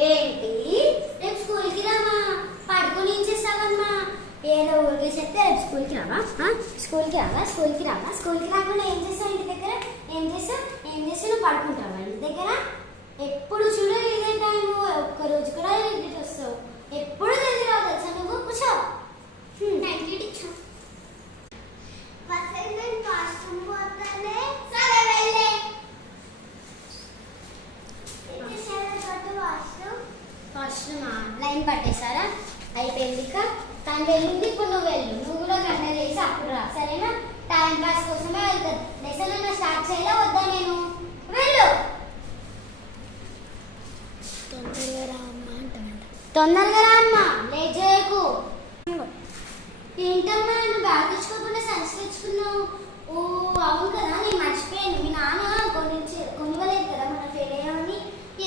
ఏంటి రేపు స్కూల్కి రావా? పడుకుని ఏం చేస్తావమ్మా? ఏదో ఊరికే చెప్తే రేపు స్కూల్కి రావా? స్కూల్కి రాకుండా ఏం చేస్తావు? ఇంటి దగ్గర ఏం చేస్తావు? నువ్వు పడుకుంటావా ఇంటి దగ్గర? ఎప్పుడు చూడు ఇదే టైము, ఒక్కరోజు కూడా ఇంటికి వస్తావు. ఎప్పుడు జల్దీ రావు తెలుసా నువ్వు? కూర్చో. Thank you teacher. లైన్ పట్టేశారా? అయిపోయింది. ఇక తను వెళ్ళింది, ఇప్పుడు నువ్వు వెళ్ళు. నువ్వు కూడా గంట చేసి అప్పుడు రా, సరేనా? టైం పాస్ కోసమే వెళ్తుంది. లెసన్ అన్న స్టార్ట్ చేయలే వద్దా? నేను వెళ్ళు. తొందరగా రా అమ్మా, లేట్ చేయకు. ఏంటమ్మా నువ్వు బ్యాగ్ తెచ్చుకోకుండా సైన్స్ తెచ్చుకున్నావు? ఓ అవును కదా, నేను మర్చిపోయాను. మీ నాన్న కొనివ్వలేదు కదా మన ఫెయిల్ అయ్యామని.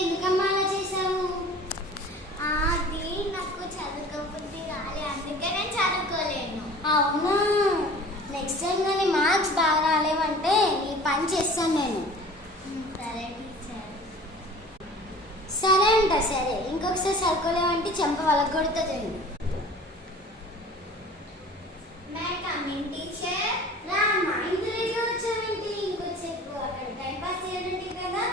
ఎందుకమ్మా అలా చేసావు? అది నాకు చదువుకోబుద్ధి రాలే, అందుకే నేను చదువుకోలేను. అవునా? నెక్స్ట్ టైం కానీ మార్క్స్ బాగా రాలేవంటే నీ పని చేస్తాను నేను. సరే టీచర్. సరే అంట. సరే, ఇంకొకసారి చదువుకోలేవంటే చెంప వలగొడుతుంది. May coming teacher. రా అమ్మా, ఇంత లేట్గా వచ్చావేంటి? ఇంకొచ్చేపు అక్కడ టైం పాస్ చేయాలంటే కదా.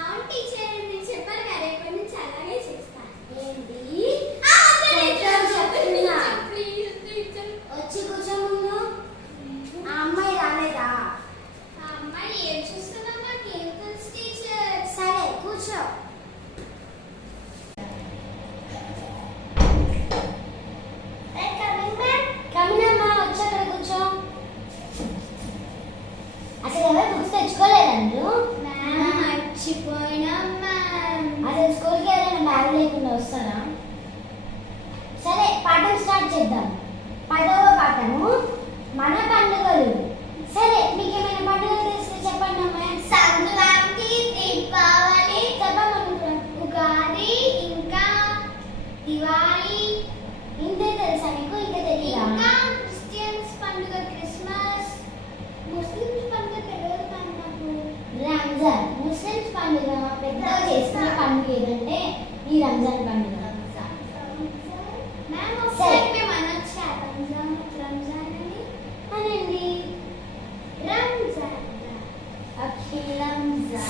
అవును టీచర్, మీరు చెప్పారు కదా రేపటి నుంచి అలాగే చేస్తాను. ఏంటి? Please teacher. వచ్చి కూర్చో ముందు. ఆ అమ్మాయి రాలేదా? ఆ అమ్మాయి ఏం చూస్తుందో నాకేం తెలుసు టీచర్. సరే కూర్చో. కమినమ్మా, వచ్చి అక్కడ కూర్చో. అసలు ఎవరు బుక్స్ తెచ్చుకోలేదండి? మర్చిపోయినా మ్యామ్. అసలు స్కూల్కి ఎవరైనా బ్యాగ్ లేకుండా వస్తారా? సరే, పాఠం స్టార్ట్ చేద్దాం. 10వ పాఠము మన పండుగలు. సరే, మీకు ఏమైనా పండుగలు తెలిస్తే చెప్పండి అమ్మా. సంక్రాంతి, దీపావళి, చెప్పండి. ఉగాది, ఇంకా దివాళీ. ఇంతే తెలుసా మీకు? ఇంకా తెలియదా? ఇంకా క్రిస్టియన్స్ పండుగ క్రిస్మస్. ముస్లిమ్స్ పండుగ తెలియదు నాకు. రంజాన్. ముస్లిమ్స్ పండుగ పెద్దగా చేసుకునే పండుగ ఏదంటే ఈ రంజాన్ పండుగ. మ్యామ్ ఒకసారి మేము అనొచ్చా రంజాన్ అని? అనండి. రంజాన్.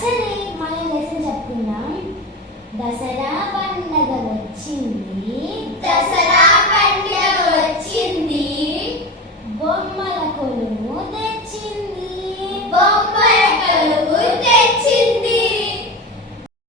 సరే, మళ్ళీ లెసన్ చెప్పుకుందాం. దసరా,